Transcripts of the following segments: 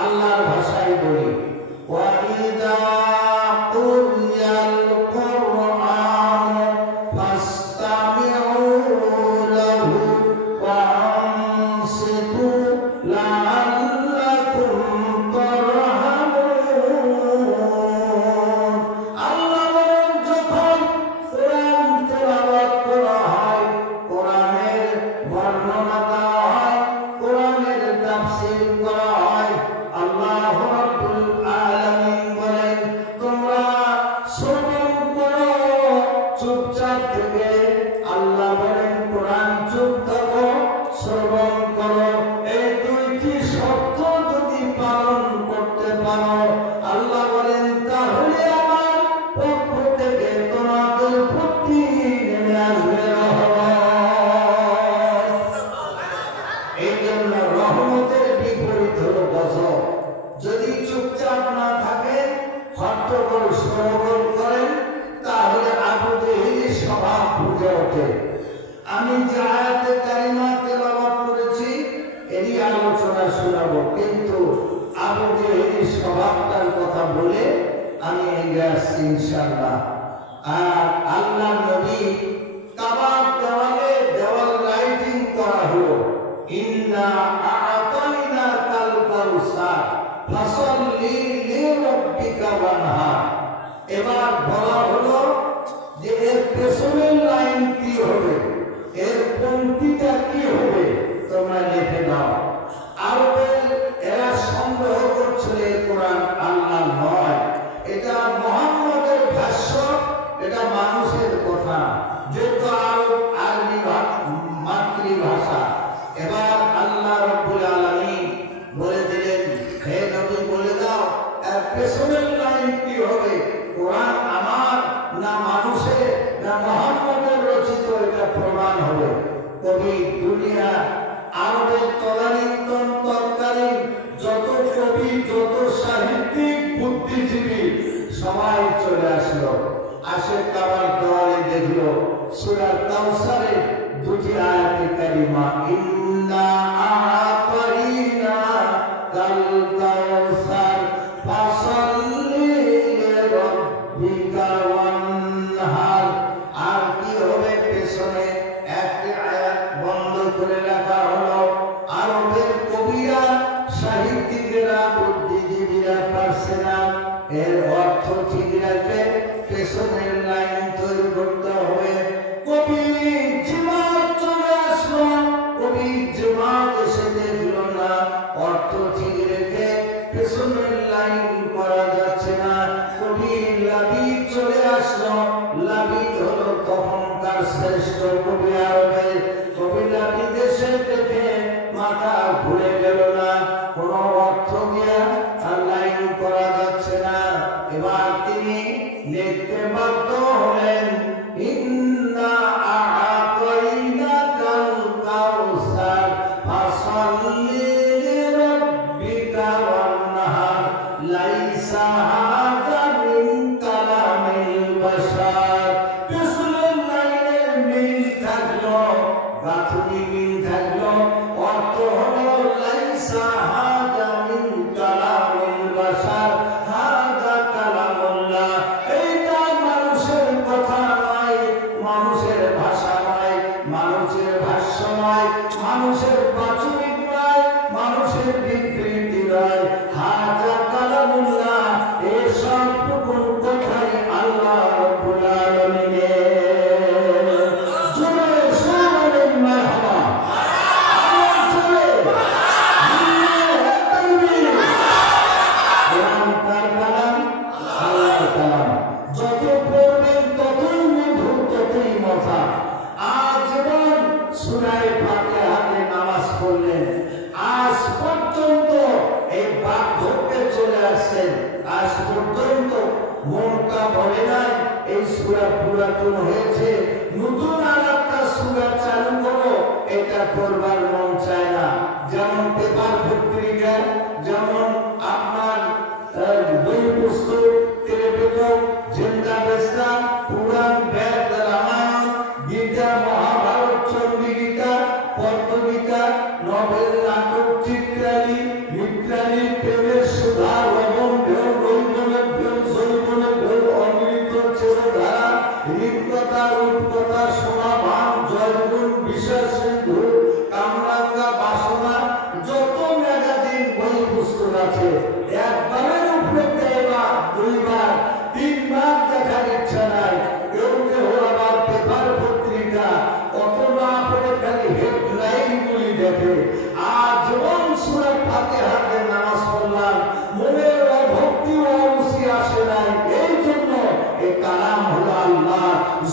আল্লাহর ভাষায় বলি, ওয়াইদা কুরিয়াল কুরআন ফাসতামিউ লাহু ওয়া আনসিতু লাআল্লাকুম তুরহামুন। আল্লাহ বলেন, যখন কোরআন তেলাওয়াত করা হয়, কোরআনের বর্ণনা দেওয়া হয়, কোরআনের তাফসীর করা হয়, আল্লাহ রাব্বুল আলামিন বলেন, তোমরা শ্রবণ করো চুপচাপ থেকে। আল্লাহ বলেন, কোরআন চুপ থাকো, শ্রবণ করো। এই দুইটি শর্ত যদি পালন করতে পারো, আল্লাহ বলেন, তাহলে আমার পক্ষ থেকে তোমাদের প্রতি নেমে আসবে রহমত। এই জন্য রহমতের বিপরীত হলো গজব। যদি চুপচাপ না থাকে, হট্টগোল শ্রবণ করেন, তাহলে আবু জেহেলের স্বভাব ফুটে ওঠে। আমি যে আয়াতে কারিমা তেলাওয়াত করেছি এরই আলোচনা শোনাবো, কিন্তু আবু জেহেলের স্বভাবটার কথা বলে আমি এগিয়ে আসছি ইনশাআল্লাহ। আর আল্লাহ নবী কাবার দেওয়ালে দেওয়াল লাইটিং করা হলো, ইন্না আ'তাইনাকাল কাউসার ফাসাল্লি লিরাব্বিকা ওয়ানহার। এবার বলা হলো যে এর পেছনের লাইন কি হবে, এর পংক্তিটা কি হবে, তোমরা লিখে দাও। আরবের এরা সন্দেহ করছিল এই কোরআন আল্লাহ নয়, এটা মুহাম্মদের ভাষ্য, এটা মানুষের কথা, যেহেতু আরবি মাতৃভাষা। এবার আল্লাহ রাব্বুল আলামিন বলে দিলেন, হে নবী বলে দাও এর পেছনের লাইন কি হবে, কোরআন আমার না মানুষের না মুহাম্মদের রচিত, এটা প্রমাণ হবে। কবি দুনিয়া আরবের তদানীন্তন তৎকালীন যত কবি, যত সাহিত্যিক, বুদ্ধিজীবী সবাই চলে আসলো, আসে কাবার দেওয়ালে দেখলো সূরা কাউসারের দুটি আয়াতে কারিমা, ইন্না আ'তাইনাকাল কাউসার ফাসাল্লি লিরাব্বিকা ওয়ানহার। আর কি হবে পেছনে একটি আয়াত বন্ধ করে লেখা হলো। আরবের কবিরা, সাহিত্যিকেরা, বুদ্ধিজীবীরা পারছে না এর অর্থ ঠিক রাখে, পেছনের লাইন তৈরি করতে হবে। কবি জিমাত চলে আসলো, কবি জিমাত এসে দেখলো না অর্থ ঠিক রেখে পেছনের লাইন করা যাচ্ছে না। কবি লাবিদ চলে আসলো, লাবিদ হলো তখনকার শ্রেষ্ঠ কবি আরবের। কবি লাবিদ এসে দেখে মাথা ঘুরে গেল না, কোনো অর্থ দিয়ে আর লাইন করা যাচ্ছে না। এবার তিনি লিখতে বাধ্য হলেন, ইন্না আ'তাইনাকাল কাউসার ফাসাল্লি লিরাব্বিকা ওয়ানহার। লাইসা হাযা মিন কালামিল বাশার। পেছনের লাইনে মিল থাকলো, গাঁথুনি মিল থাকলো, অর্থ হলো লাইসা হাযা মিন কালামিল বাশার হাযা কালামুল্লাহ। এইটা মানুষের কথা নয়, মানুষের ভাষা নয়, মানুষের ভাষ্য নয়, মানুষের বাচনিক নয়, মানুষের বিবৃতি নয়, হাযা কালামুল্লাহ। এই সব কথাই আল্লাহ রাব্বুল আলামিনের। জোরে সুবহানাল্লাহ, মারহাবা। আওয়াজ জোরে, তাকবীর। কোরআন কার কালাম? আল্লাহর কালাম। যত পড়বেন ততই মধুর, ততই মজা। আজ যেমন সূরা ফাতিহাতে নামাজ পড়লেন, আজ পর্যন্ত এই বার্ধক্যে চলে আসছেন, আজ পর্যন্ত মনটা ভরে নাই এই সূরা পুরাতন হয়েছে, নতুন আরেকটা সূরা চালু করো, এটা করবার মন চায় না। যেমন পেপার পত্রিকা, যেমন আপনার বই পুস্তক, টেলিভিশন, জিন্দা বেস্তা, পুরাণ, বেদ, রামায়ণ, গীতা, মহাভারত, চন্ডীগীতা, পদ্মগীতা, নভেল, নাটক, চিত্রালী, মিত্রালী, প্রেমের আছে, একবারের উপরে দেয়বার, দুইবার, তিনবার দেখার ইচ্ছা নাই। কেউ কেউ আবার পেপার পত্রিকা অত না পড়ে খালি হেডলাইনগুলি দেখে। আর যেমন সূরা ফাতিহাতে নামাজ পড়লাম, মনের ভক্তি ও রুচি আসে নাই। এই জন্য এই কালাম হলো আল্লাহ।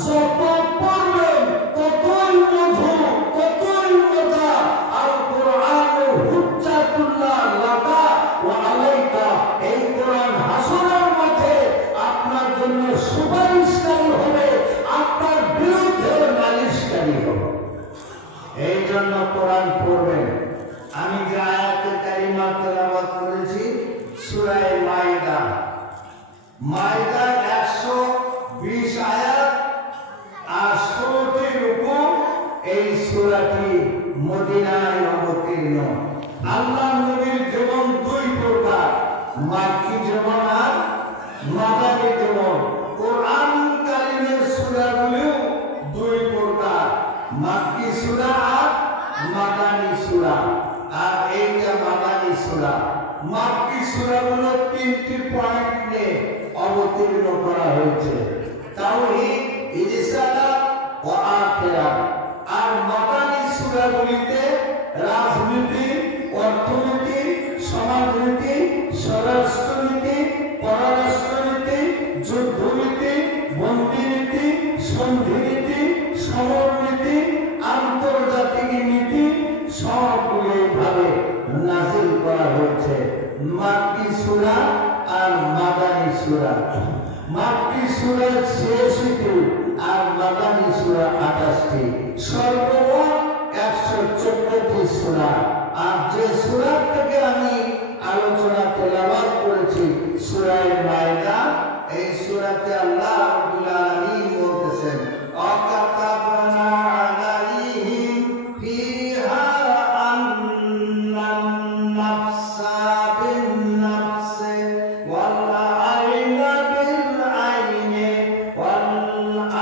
যত পড়বেন ততই মধু, ততই মজা। আল কোরআন হুজ্জাতুল্লাহ লাকা ওয়া আলাইকা। এই কোরআন হাসরের মাঠে আপনার জন্য সুপারিশকারী হবে, আপনার বিরুদ্ধে নালিশকারী হবে। এই জন্য কোরআন পড়বেন। আমি যে আয়াতে কারিমা তেলাওয়াত করেছি সূরা মাইদা, মাইদা 120 আয়াত আর 16টি রুকু। এই সূরাটি মদিনায় অবতীর্ণ। আল্লাহ নবীর জীবন দুই প্রকার, মাক্কি জীবন আর মাদানী জীবন। কোরআন কারিমের সূরাগুলিও দুই প্রকার, মাক্কি সূরা আর মাদানী সূরা। আর এইটা মাদানী সূরা। মাক্কি সূরাগুলো 3টি পয়েন্ট নিয়ে অবতীর্ণ করা হয়েছে, তাওহীদ, রিসালাত ও আখিরাত। আর মাদানী সূরাগুলিতে রাজনীতি, অর্থনীতি, সমাজনীতি, স্বরাষ্ট্রনীতি, পররাষ্ট্রনীতি, যুদ্ধনীতি, বন্দিনীতি, সন্ধিনীতি, সমরনীতি, আন্তর্জাতিক নীতি সবগুলো এইভাবে নাযিল করা হয়েছে। মাক্কি সূরা আর মাদানী সূরা। মাক্কি সূরা 86টি আর মাদানী সূরা 28টি। সর্বমোট 114টি সূরা। আর যে সূরা থেকে আমি আলোচনা তেলাওয়াত করেছি সূরা মাইদা, এই সূরাতে আল্লাহ রাব্বুল আলামিন বলতেছেন, আকাতাবনা আলাইহিম ফিহা আন্নান নাফসা বিন নাফসি ওয়াল আইনা বিল আইনি ওয়াল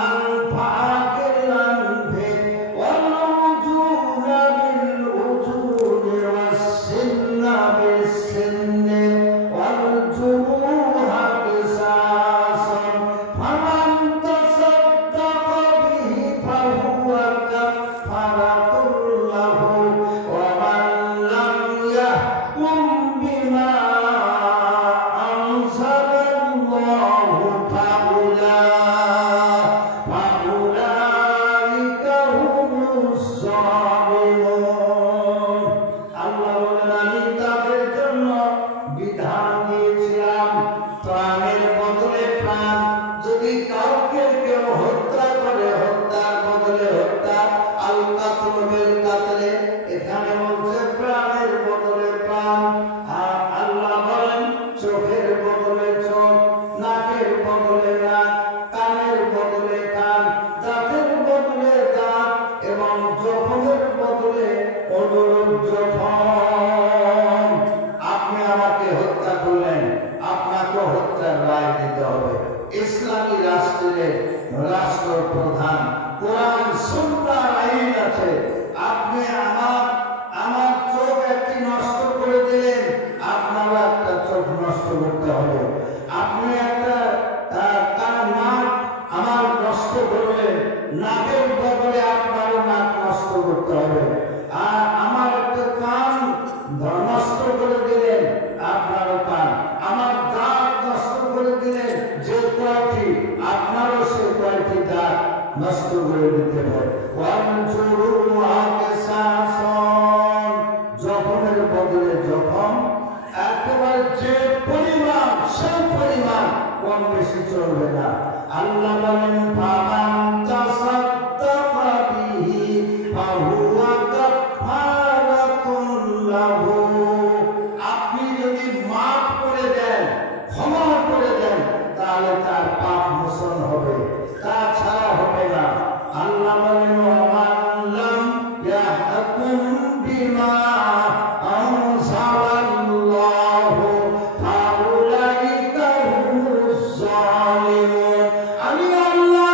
আনফা বিল আনফি ওয়াল উজুনা বিল উজুনি ওয়াস সিন্না বিস সিন্নি ওয়াল জুরুহা কিসাসান ফামান তাসাদ্দাকা বিহি ফাহুয়া কাফারাতুল লাহু ওয়া মান লাম ইয়াহকুম বিমা আনজালাল্লাহু ফাউলাইকা হুমুজ জালিমুন। আল্লাহ বলেন, আমি তাদের জন্য বিধান দিয়েছিলাম প্রাণের বদলে প্রাণ। যদি কাউকে কেউ হত্যা করে, হত্যার বদলে হত্যা, আল কাতল বিল কাতলে, এখানে বলছে প্রাণের বদলে প্রাণ। আর আল্লাহ বলেন চোখের বদলে চোখ, নাকের বদলে নাক, কানের বদলে কান, দাঁতের বদলে দাঁত এবং জখমের বদলে অনুরূপ জখম। আপনি আমাকে হত্যা করলেন, আপনাকে হত্যার রায় দিতে হবে। ইসলামী রাষ্ট্রের রাষ্ট্রপ্রধান, কোরআন সুন্নাহর আইন আছে। আপনি আমার চোখ একটি নষ্ট করে দিলেন, আপনারও একটা চোখ নষ্ট করতে হবে। আপনি একটা নাক আমার নষ্ট করলেন, নাকের বদলে আপনারও নাক নষ্ট করতে হবে। আর আমার একটা কান নষ্ট করে দিলেন, আপনারও কান। আমার দাঁত নষ্ট করে দিলেন, যে কয়টি, আপনারও সে কয়টি দাঁত নষ্ট করে দিতে হবে। জখমের বদলে জখম, একেবারে যে পরিমাণ সেই পরিমাণ, কম বেশি চলবে না। আল্লাহ বলেন, ফামান তাসাদ্দাকা বিহি ফাহুয়া কাফারাতুন লাহু। আপনি যদি মাফ করে দেন, ক্ষমা করে দেন, তাহলে তার পাপ মোচন হবে, তাছাড়া হবে না। আল্লাহ বলেন, ওয়ামান লাম ইয়াহকুম বিমা আনজালাল্লাহু ফাউলাইকা হুমুজ জালিমুন। আমি আল্লাহ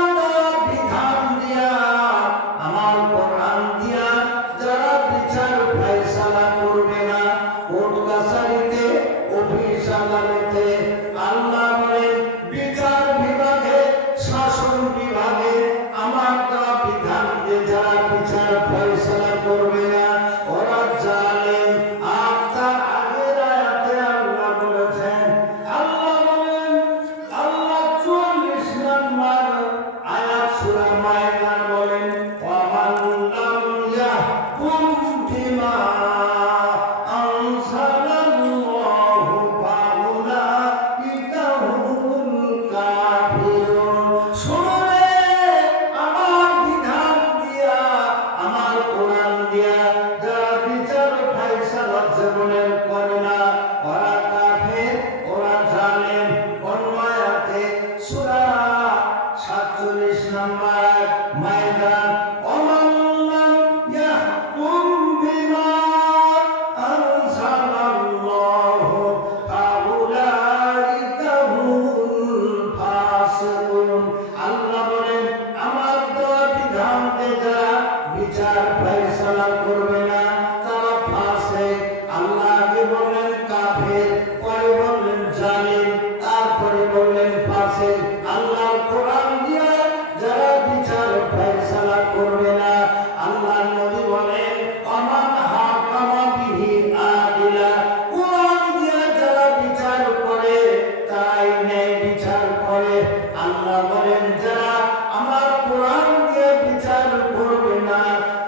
কাফের, পরে বললেন জালিম, তারপরে বললেন ফাসিক। আল্লাহ কোরআন দিয়ে যারা বিচার ফয়সালা করবে না, আল্লাহ নবী বলেন আমান হাকামা বিহি আদিলা, কোরআন দিয়ে যারা বিচার করে তাই ন্যায় বিচার করে। আল্লাহ বলেন যারা আমার কোরআন দিয়ে বিচার করবে না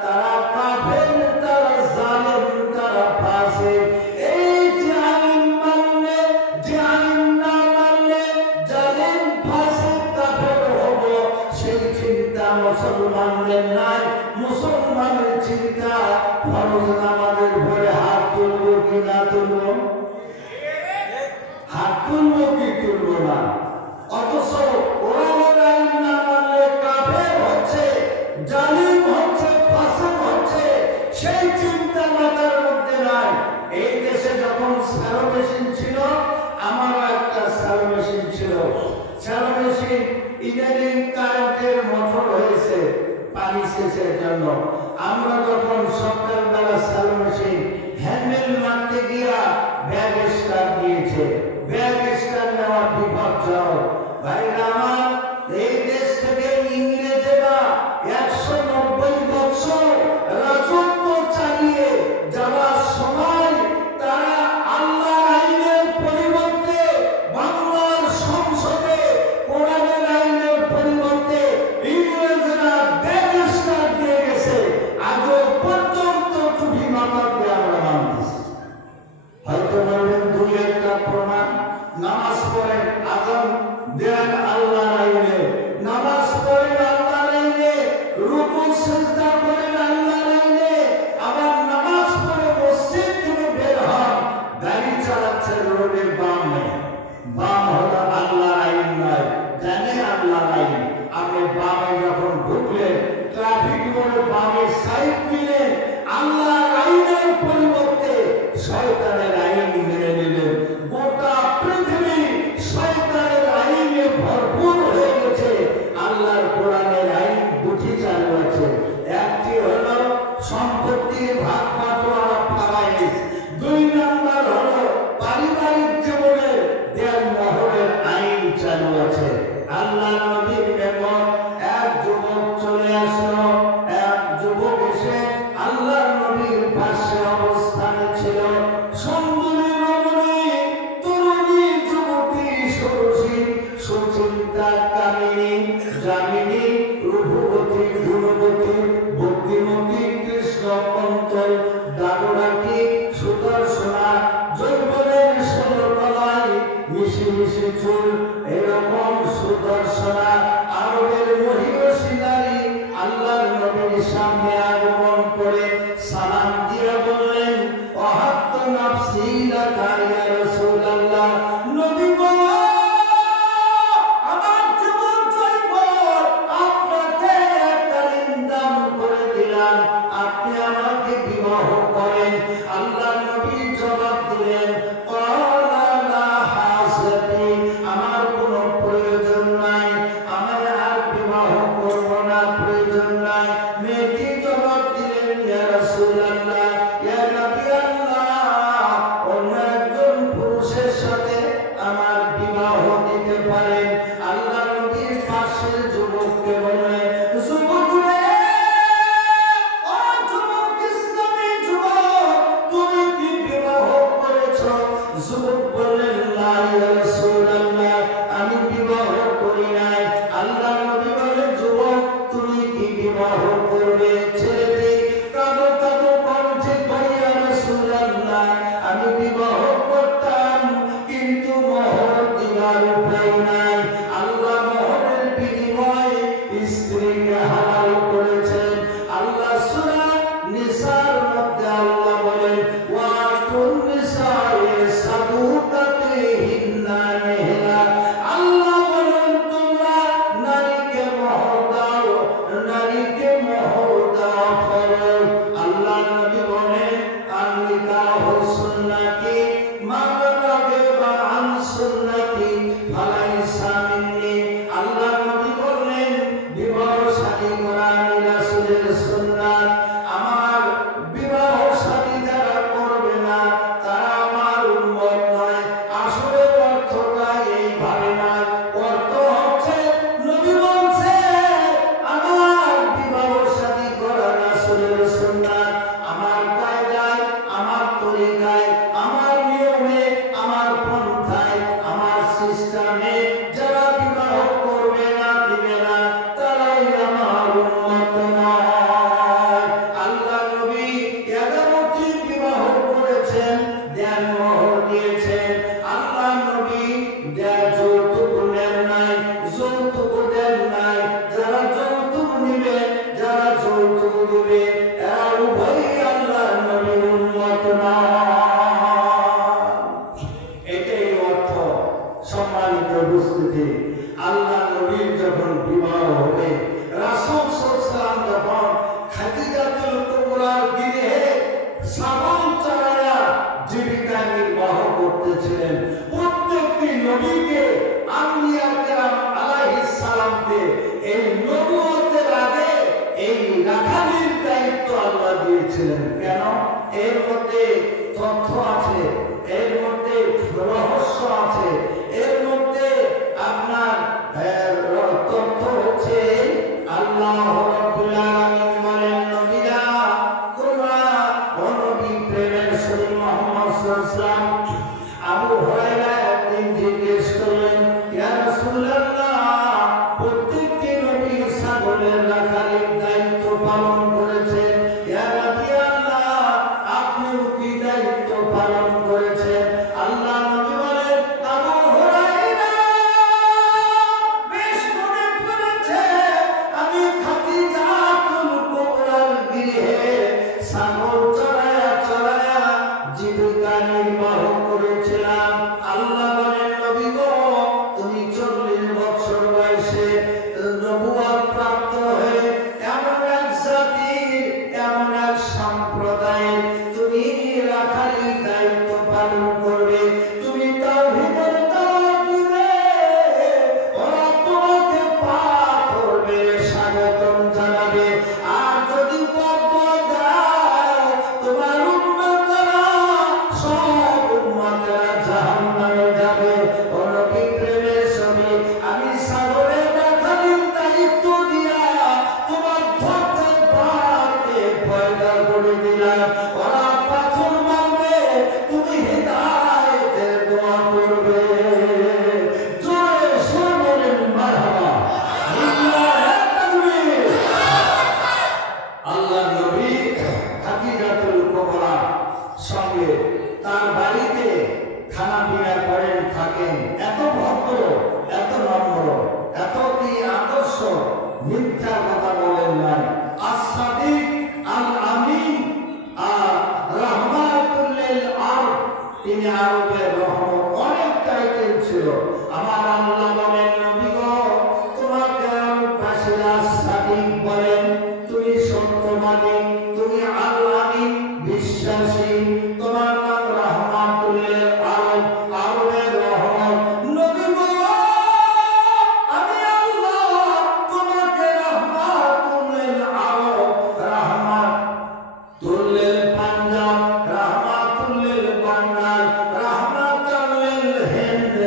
তারা কাফের, তারা জালিম, তারা ফাসিক। এই যে আইন মানলে, যে আইন না মানলে জালিম, ফাসিক, কাফের হব, সেই চিন্তা মুসলমানদের নাই। মুসলমানের চিন্তা ফরজ নামাজের পরে হাত তুলবো কি না তুলবো, হাত তুলবো কি তুলবো না। অথচ কোরআনের আইন না মানলে কাফের হচ্ছে, জালিম হচ্ছে, ফাসিক হচ্ছে, সেই চিন্তা মাথার মধ্যে নাই। এই দেশে যখন স্যালো মেশিন ছিল, আমারও একটা স্যালো মেশিন ছিল। স্যালো মেশিন ইদানিং কারেন্টের মোটর হয়েছে পানি সেচের জন্য। আমরা যখন সকালবেলা স্যালো মেশিন হ্যান্ডেল মারতে গিয়া ব্যাগ স্টার্ট দিয়েছে, ব্যাগ স্টার্ট নেওয়া বিপজ্জনক। ভাইরা আমার, এই দেশ থেকে ইংরেজেরা 190 বছর রাজত্ব চালিয়ে যাওয়ার সময় তারা আল্লাহর আইনের পরিবর্তে বাংলার সংসদে কোরআনের আইনের পরিবর্তে ইংরেজরা ব্যাগ স্টার্ট দিয়ে গেছে। আজও পর্যন্ত টুপি মাথা দিয়ে আমরা মানতেছি। হয়তো বলবেন দুই একটা প্রমাণ, নামাজ পড়েন, আযান দেন আল্লাহর আইনে, নামাজ পড়েন আল্লাহর আইনে, রুকু সিজদা করেন আল্লাহর আইনে, আবার নামাজ পড়ে মসজিদ থেকে বের হন, গাড়ি চালাচ্ছেন রোডে বামে, বাম হলো আল্লাহর আইন নয়, জানে আল্লাহর আইন। আপনি বামে যখন ঢুকলেন, ট্রাফিক মোড়ে বামে সাইড নিলেন, আল্লাহর আইনের পরিবর্তে শয়তানের আইন মেনে নিলেন। গোটা পৃথিবী শয়তানের আইনে ভরপুর হয়ে গেছে। আল্লাহর কোরআনের আইন দুটি চালু আছে, একটি হলো সম্পত্তির ভাগ বাটোয়ারা ফারাইজ, দুই নাম্বার হলো পারিবারিক জীবনের দেড় মহরের আইন চালু আছে। আল্লাহ নবীর নিকট এক যুবক চলে আসলো। এক যুবক এসে আল্লাহ নবীর পাশে অবস্থানে ছিল। সুন্দরী রমণী, তরুণী যুবতী, সুরসী, সুচিন্তা, কামিনী, জামিনী, রূপবতী, গুণবতী, বুদ্ধিমতী, কৃষ্ণ কন্তল, দারুণাটি, সুদর্শনা, যৌবনের ষোলকলায়, মিশি মিশি চুল, এরকম সুদর্শনা আরবের মহিষী নারী আল্লাহর নবীর সামনে আগমন করে সালাম দিয়ে বললেন ওয়াহাত্ত নাফসি লাকা ইয়া রাসূলুল্লাহ, নবী গো, আমার জীবন জয়বর আপনাকে একটা দান করে দিলাম, আপনি আমাকে বিবাহ করেন। আল্লাহ নবী জবাব দিলেন ক্বালা লা হাসাতি, আমার কোনো প্রয়োজন নাই, আমার আর বিবাহ করব না, প্রয়োজন নাই। মেয়েটি জবাব দিলেন ইয়া রাসূলুল্লাহ, ইয়া নবী আল্লাহ, অন্য একজন পুরুষের সাথে আমার বিবাহ দিতে পারেন। আল্লাহ নবীর পাশের যুবককে বললেন যুবক রে, ও যুবক, ইসলামী যুবক, তুমি কি বিবাহ করেছো? যুবক বললেন লা ইয়া রাসূলুল্লাহ, আমি বিবাহ করি নাই। আল্লাহ নবী বলেন যুবক, তুমি কি বিবাহ করবে? ছেলেটি কাঁদো কাঁদো কণ্ঠে কই ইয়া রাসূলুল্লাহ, আমি বিবাহ করতাম কিন্তু মোহর দেওয়ার উপায় নাই। আল্লাহ মোহরের বিনিময়ে স্ত্রীকে হালাল করেছেন। আল্লাহ সূরা নিসার মধ্যে আল্লাহ বলেন ওয়াতুন নিসায়ে সাদুকাতিহিন্না নিহলা, আল্লাহ বলেন তোমরা নারীকে মোহর দাও, নারীকে মোহর দাও ফরজ। আল্লাহ নবী বলেন আন-নিকাহু সুন্নতি মান রাগিবা আন সুন্নতি ফালাইসা মিন্নি। আল্লাহ নবী বলেন বিবাহ শাদী করা আমি রাসূলের সুন্নাত, আমার বিবাহ শাদী যারা করবে না তারা আমার উপস্থিতি, আল্লাহ নবীর যখন বিবাহ হবে, রাসূল সাল্লাল্লাহু আলাইহি ওয়াসাল্লাম যখন খাদিজাতুল কুবরার গৃহে ছাগল চড়ায়া জীবিকা নির্বাহ করতেছিলেন, প্রত্যেকটি নবীকে আম্বিয়া কেরাম আলাইহিস সালামকে এই নবুয়তের আগে এই রাখালির দায়িত্ব আল্লাহ দিয়েছিলেন। কেন? এর মধ্যে তথ্য আছে, এর মধ্যে রহস্য আছে, এর মধ্যে আপনার তথ্য হচ্ছে আল্লাহ রাব্বুল আলামিন বলেন, নবীরা তোমরা নবী প্রেমের রাসূল মুহাম্মদ সাল্লাল্লাহু আলাইহি ওয়াসাল্লাম আবু হুরায়রা একদিন জিজ্ঞেস করলেন, ইয়া রাসূলুল্লাহ, প্রত্যেকটি নবী ছাগলের রাখালির দায়িত্ব পালন করেছেন, ইয়া নবী আল্লাহ আপনিও কি দায়িত্ব পালন করেছেন? আল্লাহ নবী বলেন, আবু হুরায়রা বেশ মনে পড়েছে, আমি খাদিজাতুল কুবরার গৃহে ছাগল চড়ায়া চড়ায়া জীবিকা নির্বাহ করেছিলাম। আল্লাহ বলেন, নবী গো, তুমি 40 বছর বয়সে নবুয়ত প্রাপ্ত হয়ে এমন এক জাতির, এমন এক সম্প্রদায়ের তুমি রাখালির দায়িত্ব পালন করবে, তুমি তাওহীদের দাওয়াত দিবে, ওরা তোমাকে পাক করবে, স্বাগতম জানাবে। আর যদি বদয়া দাও, তোমার উম্মতরা সব উম্মতরা জাহান্নামে যাবে। ও নবী প্রেমের সঙ্গে আমি সাগরের রাখালির দায়িত্ব দিয়া তোমার ধরতে পারতে পয়দা করে দিলাম, ওরা পাথর মারবে, তুমি হিদায়াতের দোয়া করবে। জোরে সুরে বলেন মারহাবা, লিল্লাহি তাকবীর। আল্লাহ নবী খাদিজাতুল কুবরার সঙ্গে তার বাড়িতে খানা পিনা করেন, থাকেন। এত ভদ্র, এত নম্র, এত কি আদর্শ, মিথ্যা কথা বলেন নাই। as-সাদিক আল-আমিন রাহমাতুল লিল আরব, তিনি আরবের রহমত, অনেক টাইটেল ছিল। আমার আল্লাহ বলেন, নবী গো, তোমাকে পাশে as-সাদিক বলেন, তুমি সত্যবাদী, তুমি আল-আমিন বিশ্বাসী, তোমার নাম রাহমাতুল লিল আরব, আরবের রহমত। নবী গো, আমি আল্লাহ তোমাকে রাহমাতুল লিল আরব, রাহমাতুল লিল পাঞ্জাব, রাহমাতুল লিল বাংলার, রাহমাতুল লিল হিন্দ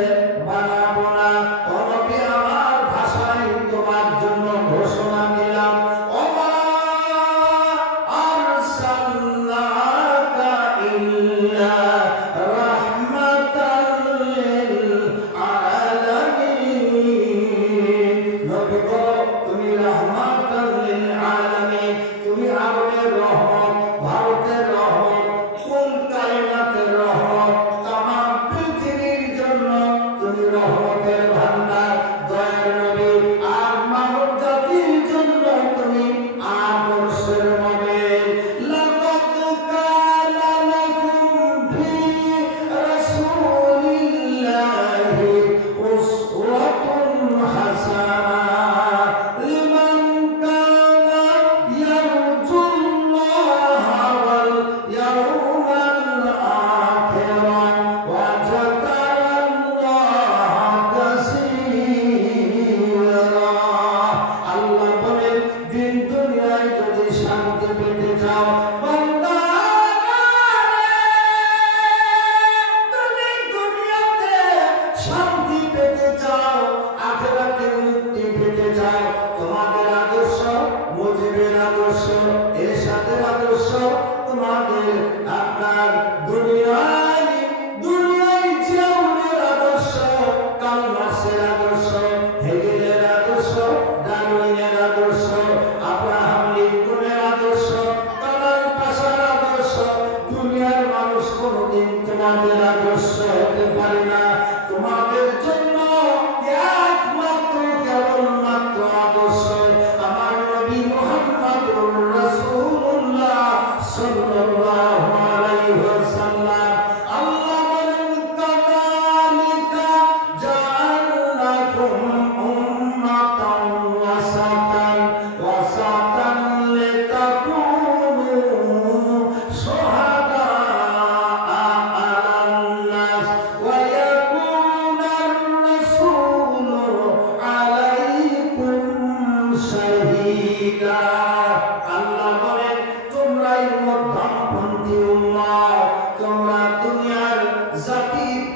বানাবো না। ও নবী, আমার ভাষায় তোমার জন্য ঘোষণা দিলাম, ওমা আরসালনাকা ইল্লা রাহমাতাল লিল আলামিন। নবী গো, তুমি রাহমাতাল লিল আলামিন, তুমি আরবের রহমত, ভারতের রহমত, কুল কায়নাতের রহমত, তামাম পৃথিবীর জন্য তুমি রহমতের ভান্ডার, দয়ার নবী। আর মানব জাতির জন্য তুমি আদর্শের মডেল। লাকাদ কানা লাকুম ফি রাসূলিল্লাহি উসওয়াতুন হাসানাহ লিমান কানা ইয়ারজুল্লাহা ওয়াল ইয়াওমাল আখিরা ওয়া যাকারাল্লাহা কাসীরা। আল্লাহ বলেন, দিন দুনিয়ায় যদি শান্তি পেতে চাও, বান্দা তুমি দুনিয়াতে শান্তি পেতে চাও, আখিরাতে মুক্তি পেতে চাও, তোমাদের আদর্শ, মুজিবের আদর্শ, এরশাদের আদর্শ, তোমাদের আপনার দুনিয়ায় জিয়াউরের আদর্শ, কার্ল মার্ক্সের আদর্শ, হেগেলের আদর্শ, ডারউইনের আদর্শ, আব্রাহাম লিঙ্কনের আদর্শ, কামাল পাশার আদর্শ, দুনিয়ার মানুষ কোনদিন তোমাদের আদর্শ হতে পারে না। তোমাদের জন্য একমাত্র কেবলমাত্র আদর্শ আমার নবী মুহাম্মদুর রাসূলুল্লাহ সাল্লাল্লাহু আলাইহি ওয়াসাল্লাম। আল্লাহ বলেন, কাযালিকা জাআলনাকা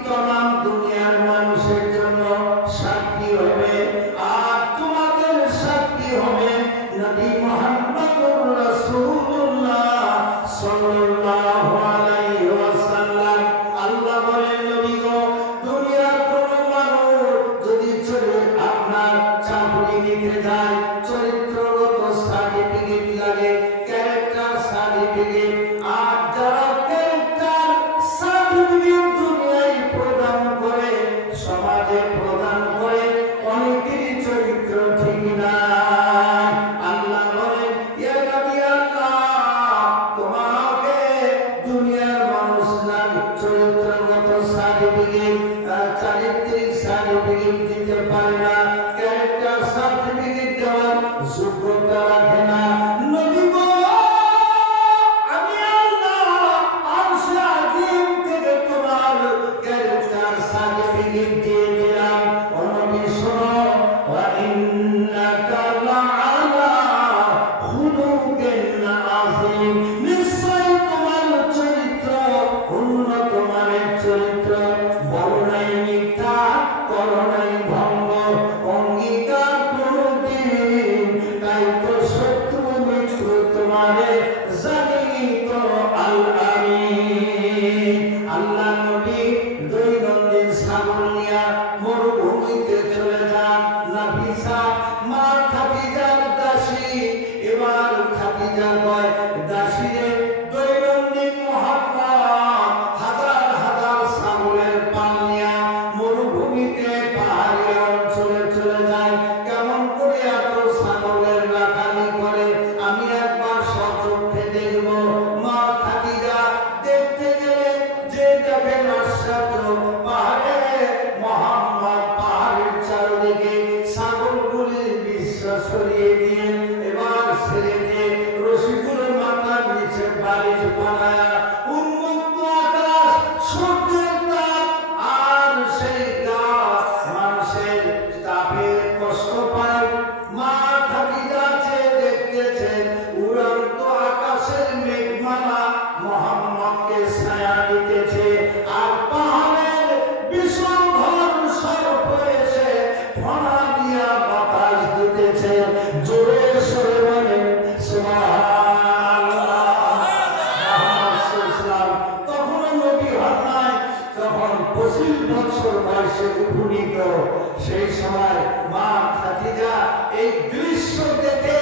तमाम दुनियार मानुषेर जन्य साक्षी होबे আর তোমাদের সাক্ষী হবে নবী মুহাম্মদুর রাসূলুল্লাহ সাল্লাল্লাহু আলাইহি ওয়াসাল্লাম। আল্লাহ বলেন নবী গো দুনিয়ার কোন মানুষ যদি চলে আপনার চাকরি নিতে যায় চরিত্রগত সার্টিফিকেট লাগে ক্যারেক্টার সার্টিফিকেট আর যারা ক্যারেক্টার সার্টিফিকেট দুনিয়ায় প্রদান করে সমাজে প্রদান করে অনেকেরই চরিত্র ঠিক না। আল্লাহ বলেন ইয়া নবী আল্লাহ তোমাকে দুনিয়ার মানুষ না চরিত্রগত সার্টিফিকেট চারিত্রিক সার্টিফিকেট দিতে পারে না ক্যারেক্টার সার্টিফিকেট দেওয়ার যোগ্যতা রাখে না। নবী গো আমি আল্লাহ আরশে আজিম থেকে তোমার ক্যারেক্টার সার্টিফিকেট দিয়ে দিলাম। ও নবী শোনো ওয়া ইন্নাকা লাআলা খুলুকিন আযীম নিশ্চয় তোমার চরিত্র উন্নত মানের চরিত্র বড় নাই মিথ্যা করো নাই ভঙ্গ অঙ্গীকার কোনদিন তাই তো শত্রু মিত্র তোমারে জানি তো আল আমিন। আল্লাহ নবী দৈনন্দিন ছাগল নিয়া মরুভূমিতে চলে যান নাফিসা মা খাদিজার দাসী এবার খাদিজা কয় দাসী রে দৈনন্দিন মুহাম্মদ হাজার হাজার ছাগলের পাল নিয়া মরুভূমিতে পাহাড়ি অঞ্চলে চলে যায় কেমন করে এত ছাগলের রাখালি করে আমি একবার সচক্ষে দেখব। মা খাদিজা দেখতে গেলে যে দেখে আশ্চর্য পাহাড়ে মুহাম্মদ পাহাড়ের চারদিকে ছাগলগুলির বিশ্বাস সরিয়ে দিয়ে এবার ছেড়ে দিয়ে রশিগুলোর মাথার নিচে বালিশ বানায়া উন্মুক্ত আকাশ সূর্যের তাপ আর সেই গাছ মানুষের তাপে কষ্ট পায়। মা খাদিজা চেয়ে দেখতেছেন উড়ন্ত আকাশের মেঘমালা মুহাম্মদকে ছায়া দিতেছে আর পাহাড়ের বিষধর সর্প এসে ফনা দিয়া বাতাস দিতেছে। জোরে সরে বলেন সুবহানাল্লাহ। তখন নবী হন নাই তখন 25 বছর বয়সে উপনীত। সেই সময় মা খাদিজা এই দৃশ্য দেখে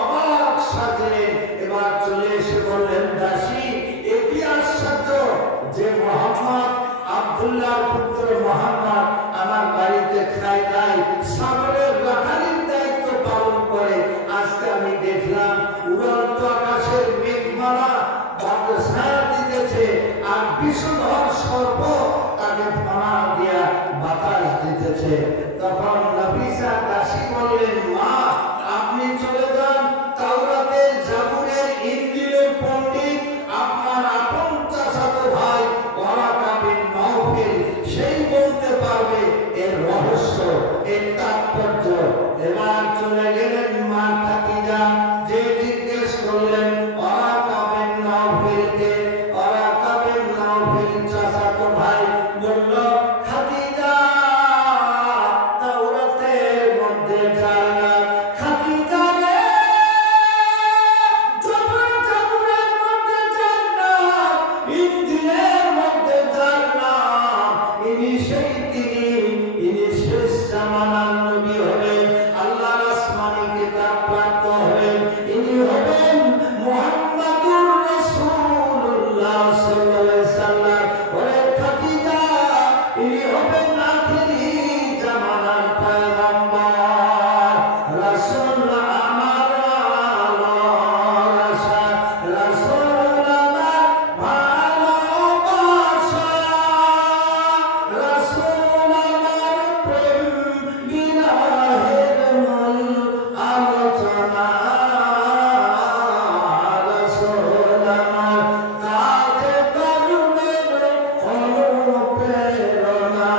অবাক সাজে এবার চলে এসে বললেন দাসী এটি আশ্চর্য যে মুহাম্মদ আব্দুল্লাহ পুত্র মুহাম্মদ আমার বাড়িতে খায় দায় ছাগলের রাখালির দায়িত্ব পালন করে আজকে আমি দেখলাম উড়ন্ত আকাশের মেঘমালা তাকে ছায়া দিতেছে আর বিষধর সর্প তাকে ফনা দিয়া বাতাস দিতেছে। তখন নফিসা দাসী বললেন মা আপনি চলে যান তাওরাতের জাবুরের ইনজিলের পণ্ডিত আপনার আপন চাচাতো ভাই ওয়ারাকা বিন নওফল সেই বলতে পারবে এর রহস্য এর তাৎপর্য। এবার চলে গেলেন মা খাদিজা যে জিজ্ঞেস করলেন Waraqa bin নওফলকে Waraqa bin Nawfal চাচাতো ভাই বলল খাদিজা তাওরাতের মধ্যে যায় না খাদিজা রে জাবুরের মধ্যে যায় না ইনজিলের মধ্যে যায় না ইনি সেই ইনি শেষ জামানার নবী হবেন আল্লাহর আসমানি কিতাব প্রাপ্ত হবেন ইনি হবেন মুহাম্মদুর রাসূলুল্লাহ সাল্লাল্লাহু আলাইহি ওয়াসাল্লাম। ওরে খাদিজা ইনি হবেন আখিরি জামানার পয়গম্বর রাসূল আমার ভালোবাসা রাসূল আমার ভালোবাসা রাসূল আমার প্রেম বিরহের মূল আলোচনা রাসূল আমার কাছে করুণের অনুপ্রেরণা।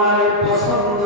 তোমার পছন্দ